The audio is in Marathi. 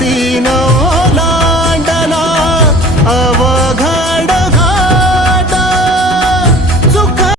Latino.